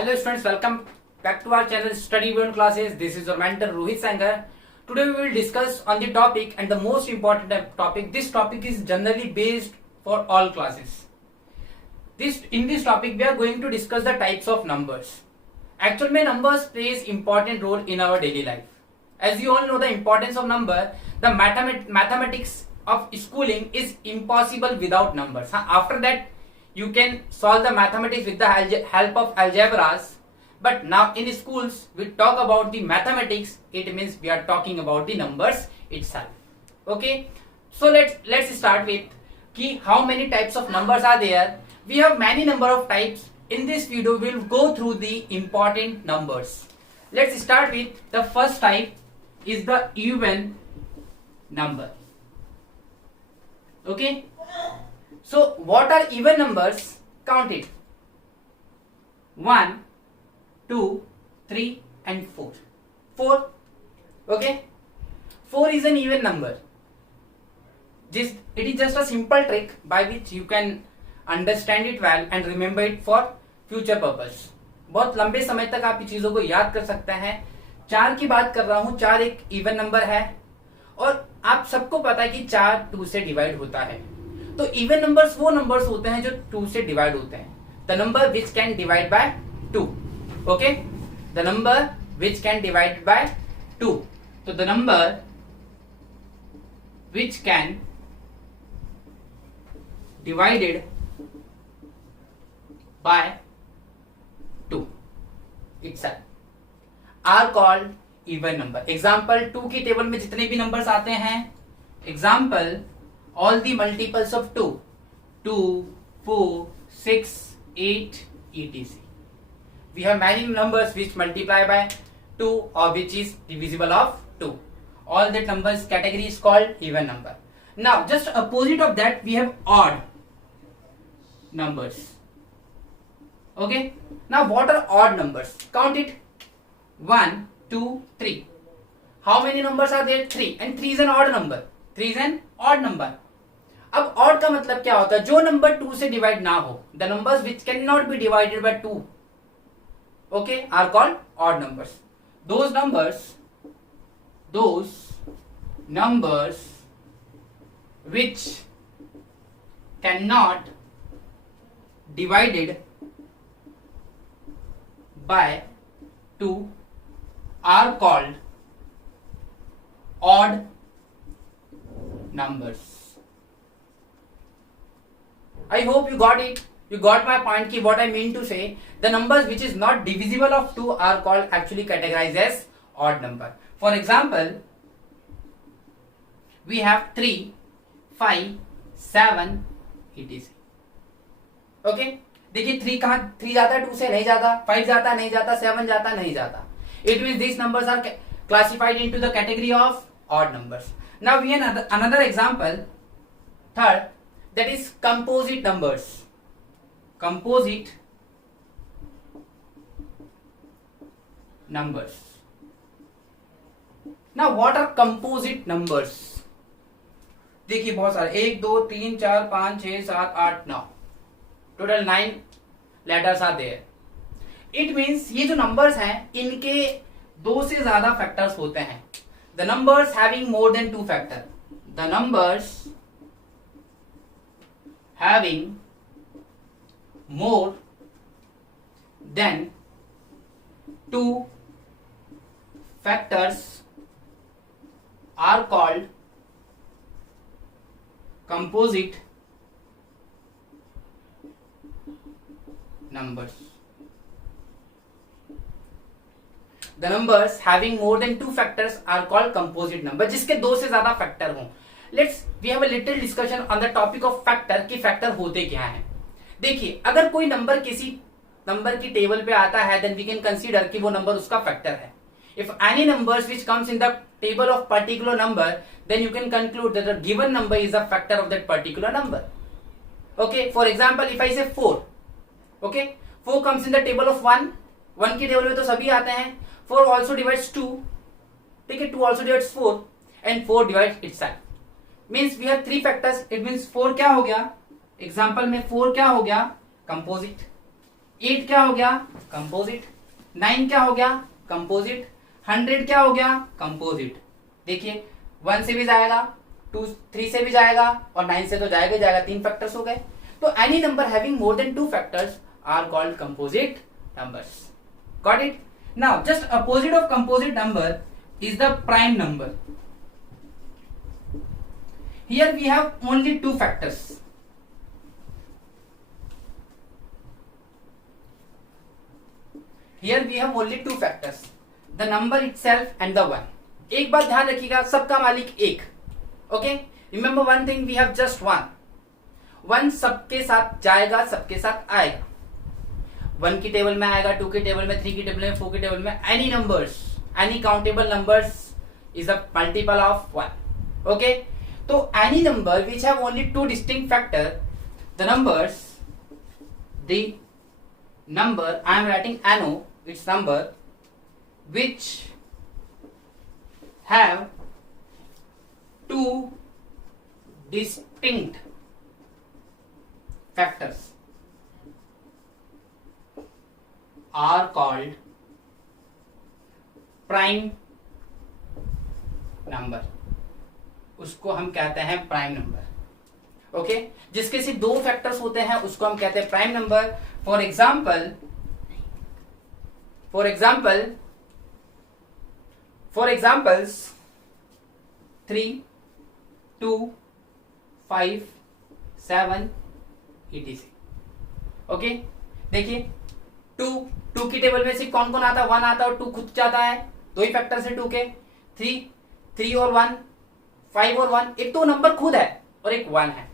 Hello students, welcome back to our channel Study Beyond Classes. This is your mentor Rohit Sankar. Today we will discuss on the topic and the most important topic. This topic is generally based for all classes. In this topic we are going to discuss the types of numbers. Actually numbers plays important role in our daily life. As you all know the importance of number, the mathematics of schooling is impossible without numbers. After that you can solve the mathematics with the help of algebras, but now in schools we talk about the mathematics. It means we are talking about the numbers itself. Okay, so let's start with how many types of numbers are there. We have many number of types. In this video we will go through the important numbers. Let's start with the first type is the even number. Okay, so what are even numbers? Count it. 1, 2, 3 and 4. 4. Okay. 4 is an even number. It is just a simple trick by which you can understand it well and remember it for future purpose. बहुत लंबे समय तक आप चीजों को याद कर सकते हैं. 4 की बात कर रहा हूं. 4 एक इवन नंबर है और आप सबको पता है कि 4 2 से डिवाइड होता है. तो इवन नंबर्स वो नंबर्स होते हैं जो 2 से डिवाइड होते हैं. The number which can divide by 2. Okay, the number which can divide by 2. तो the number which can divided by 2 itself are called even number. Example 2 की टेबल में जितने भी नंबर्स आते हैं, example all the multiples of 2, 2, 4, 6, 8, etc. We have many numbers which multiply by 2 or which is divisible of 2. All that numbers category is called even number. Now just opposite of that we have odd numbers. Okay, now what are odd numbers? Count it. 1, 2, 3. How many numbers are there? 3. And 3 is an odd number. 3 is an odd number. अब odd का मतलब क्या होता है? जो number 2 से divide ना हो. The numbers which cannot be divided by 2, okay, are called odd numbers. Those numbers which cannot divided by 2 are called odd numbers. I hope you got it. You got my point ki what I mean to say. The numbers which is not divisible of 2 are called actually categorized as odd number. For example, we have 3, 5, 7, etc. Okay, देखिए 3 कहाँ 3 जाता है 2 से नहीं जाता, 5 जाता नहीं जाता, 7 जाता नहीं जाता. It means these numbers are classified into the category of odd numbers. Now we have another example, third, that is composite numbers. Composite numbers. Now what are composite numbers? देखिए बहुत सारे 1 2 3 4 5 6 7 8 9 total 9 letters are there. It means ये जो numbers हैं इनके 2 से ज्यादा factors होते हैं. The numbers having more than 2 factor. The numbers having more than 2 factors are called composite numbers. The numbers having more than 2 factors are called composite number. जिसके 2 से ज्यादा फैक्टर हों. We have a little discussion on the topic of factor कि factor होते क्या हैं. देखिए अगर कोई नंबर किसी नंबर की टेबल पे आता है then we can consider कि वो नंबर उसका फैक्टर है. If any numbers which comes in the table of particular number, then you can conclude that the given number is a factor of that particular number. Okay, for example if I say 4, okay, 4 comes in the table of 1. 1 की table में तो सभी आते हैं. 4 also divides 2. ठीक है, 2 also divides 4 and 4 divides itself. Means we have 3 factors. It means 4 क्या हो गया? एग्जाम्पल में 4 क्या हो गया? कंपोजिट. 8 क्या हो गया, कंपोजिट। 9 क्या हो गया, कंपोजिट। 100 क्या हो गया, कंपोजिट। देखिए 1 से भी जाएगा, 2 3 से भी जाएगा और 9 से तो जाएगा ही जाएगा, 3 फैक्टर्स हो गए। तो any number having more than 2 factors are called composite numbers. Got it? Now just opposite of composite number is the prime number. Here we have only 2 factors. Here we have only 2 factors, the number itself and the 1. एक बात ध्यान रखिएगा, सबका मालिक एक. Okay? Remember one thing, we have just 1. 1 सबके साथ जाएगा, सबके साथ आएगा. 1 की टेबल में आएगा, 2 की टेबल में, 3 की टेबल में, 4 की टेबल में, any numbers. Any countable numbers is a multiple of 1. Okay? So any number which have only 2 distinct factors, the number I am writing NO, its number which have 2 distinct factors are called prime number. उसको हम कहते हैं prime number. Okay? जिसके सिर्फ 2 factors होते हैं उसको हम कहते हैं prime number. For examples 3, 2, 5, 7 etc. Okay? देखिए 2 की टेबल में सिर्फ कौन कौन आता है, 1 आता है और 2 खुद जाता है. 2 ही फैक्टर्स है 2 के. 3 और 1, 5 और 1, एक तो नंबर खुद है और एक 1 है.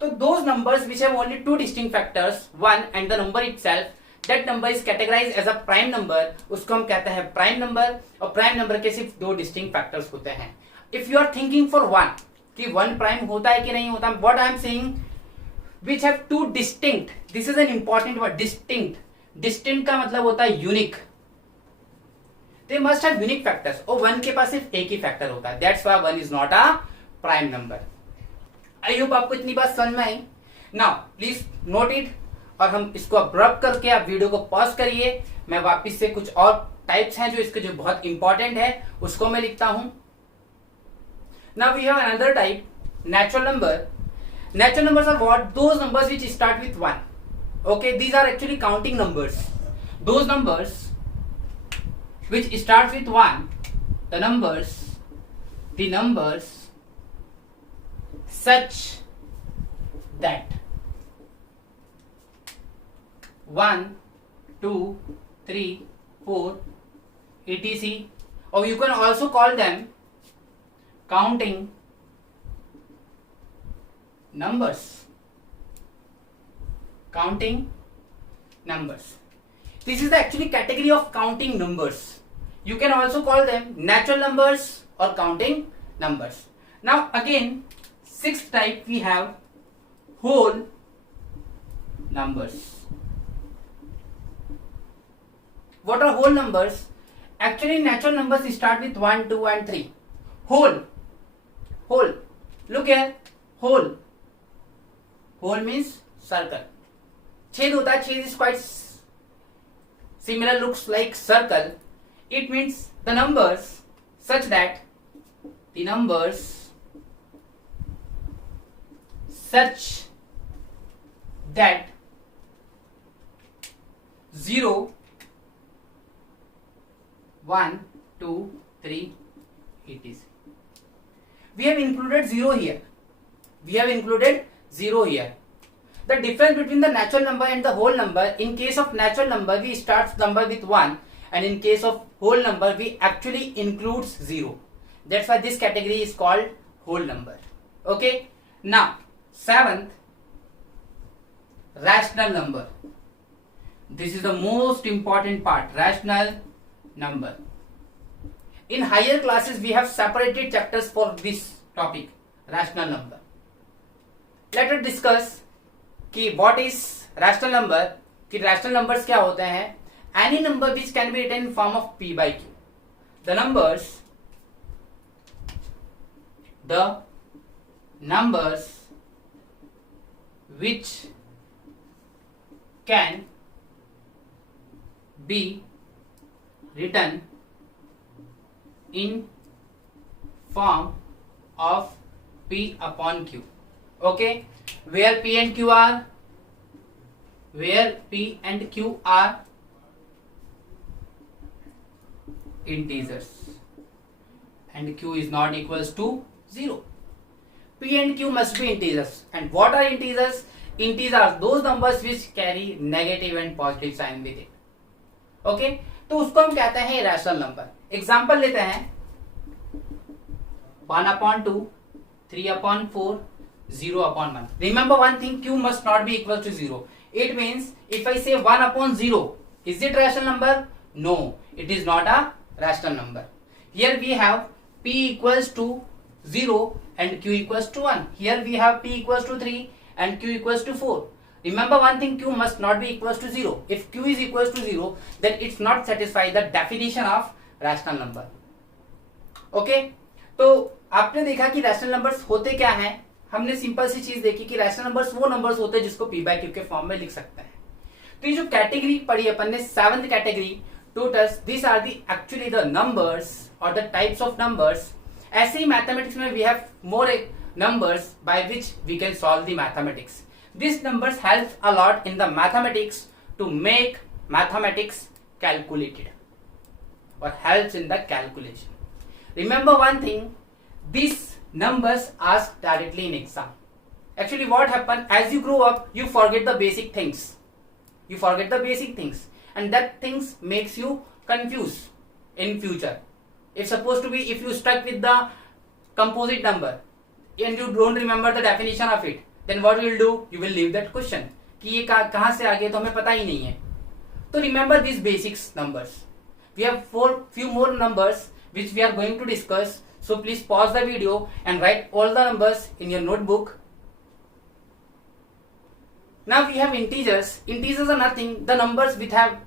तो those numbers which have only 2 distinct factors, 1 and the number itself, that number is categorised as a prime number. उसको हम कहते हैं प्राइम नंबर. और प्राइम नंबर के सिर्फ 2 डिस्टिंक्ट फैक्टर्स होते हैं. If you are thinking for 1 कि 1 प्राइम होता है कि नहीं होता, what I am saying, which have 2 distinct, this is an important word, distinct. Distinct का मतलब होता है unique. They must have unique factors. और 1 के पास सिर्फ एक ही फैक्टर होता है. That's why 1 is not a prime number. I hope आपको इतनी बात समझ में आई. Now please note it. और हम इसको अब्रब करके आप वीडियो को पॉज करिए. मैं वापस से कुछ और टाइप्स हैं जो इसके जो बहुत इंपॉर्टेंट है उसको मैं लिखता हूं. Now we have another type, natural number. Natural numbers are what? Those numbers which start with 1. Okay, these are actually counting numbers. Those numbers which starts with 1, the numbers such that 1, 2, 3, 4 etc. Or you can also call them counting numbers. Counting numbers. This is the actually category of counting numbers. You can also call them natural numbers or counting numbers. Now again, sixth type we have whole numbers. What are whole numbers? Actually natural numbers start with 1, 2 and 3. Whole. Look here. Whole means circle. छेद होता है. छेद is quite similar, looks like circle. It means the numbers such that 0, 1, 2, 3 etc. We have included 0 here. The difference between the natural number and the whole number, in case of natural number we start number with 1 and in case of whole number we actually includes 0. That's why this category is called whole number. Okay? Now 7th, rational number. This is the most important part, rational number. In higher classes we have separated chapters for this topic, rational number. Let us discuss कि what is rational number, कि rational numbers क्या होते हैं. Any number which can be written in form of p by q. The numbers which can be written in form of P upon Q. Okay, where P and Q are integers and Q is not equals to 0. P and Q must be integers. And what are integers? Integers are those numbers which carry negative and positive sign with it. Okay, तो उसको हम कहते हैं rational number. Example लेते हैं 1/2, 3/4, 0/1. Remember one thing, Q must not be equal to 0. It means if I say 1/0, is it rational number? No, it is not a rational number. Here we have P equals to 0 and Q equals to 1. Here we have P equals to 3 and Q equals to 4. Remember one thing, Q must not be equals to 0. If Q is equals to 0, then it's not satisfy the definition of rational number. Okay, तो आपने देखा कि rational numbers होते क्या हैं. हमने simple सी चीज देखी कि रैशनल नंबर्स वो नंबर्स होते हैं जिसको P by Q के फॉर्म में लिख सकते हैं. तो ये जो कैटेगरी पढ़ी अपन ने, 7th category, totals, these are the actually the numbers or the types of numbers. ऐसे ही मैथमेटिक्स में we have more numbers by which we can solve the mathematics. These numbers help a lot in the mathematics to make mathematics calculated or helps in the calculation. Remember one thing, these numbers asked directly in exam. Actually what happen, as you grow up you forget the basic things. You forget the basic things and that things makes you confused in future. If supposed to be, if you stuck with the composite number and you don't remember the definition of it, then what you will do, you will leave that question कि ये कहाँ से आ गए तो हमें पता ही नहीं है. तो remember these basics numbers. We have few more numbers which we are going to discuss. So please pause the video and write all the numbers in your notebook. Now we have integers. Integers are nothing, the numbers which have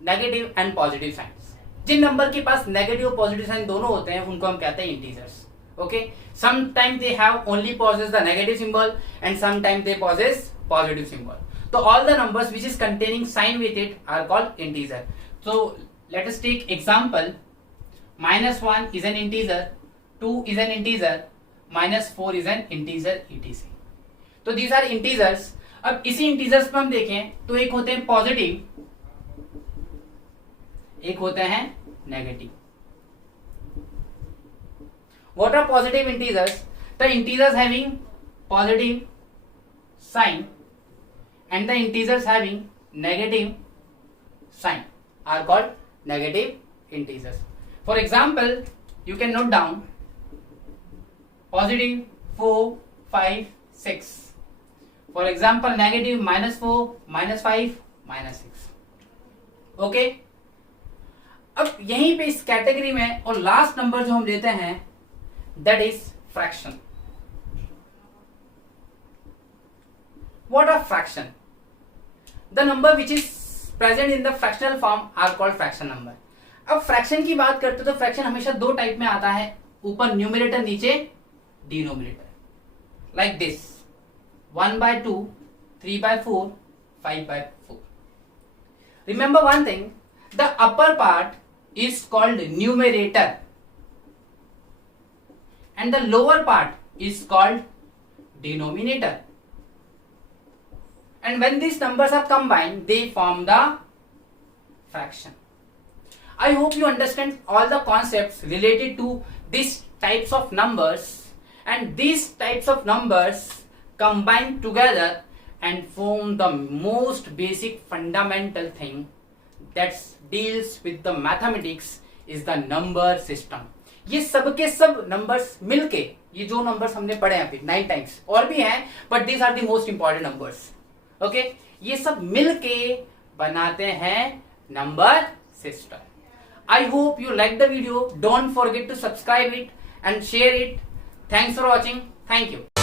negative and positive signs. जिन नंबर के पास negative और positive sign दोनों होते हैं उनको हम कहते हैं integers. Okay, sometimes they have only possess the negative symbol and sometimes they possess positive symbol. So all the numbers which is containing sign with it are called integer. So let us take example. -1 is an integer, 2 is an integer, -4 is an integer, etc. तो these are integers. अब इसी integers पर हम देखें तो एक होते हैं पॉजिटिव, एक होते हैं negative. What are positive integers? The integers having positive sign and the integers having negative sign are called negative integers. For example, you can note down positive 4, 5, 6. For example, negative -4, -5, -6. Okay? अब यहीं पे इस category में और last number जो हम लेते हैं that is fraction. What are fraction? The number which is present in the fractional form are called fraction number. अब फ्रैक्शन की बात करते तो फ्रैक्शन हमेशा दो टाइप में आता है, ऊपर न्यूमरेटर नीचे denominator. Like this 1/2, 3/4, 5/4. Remember one thing, the upper part is called numerator and the lower part is called denominator, and when these numbers are combined they form the fraction. I hope you understand all the concepts related to these types of numbers, and these types of numbers combine together and form the most basic fundamental thing that deals with the mathematics is the number system. ये सब के सब numbers मिलके, ये जो numbers हमने पढ़े हैं अभी 9 टाइम्स और भी हैं, but these are the most important numbers. Okay, ये सब मिलके बनाते हैं number system. I hope you like the video. Don't forget to subscribe it and share it. Thanks for watching. Thank you.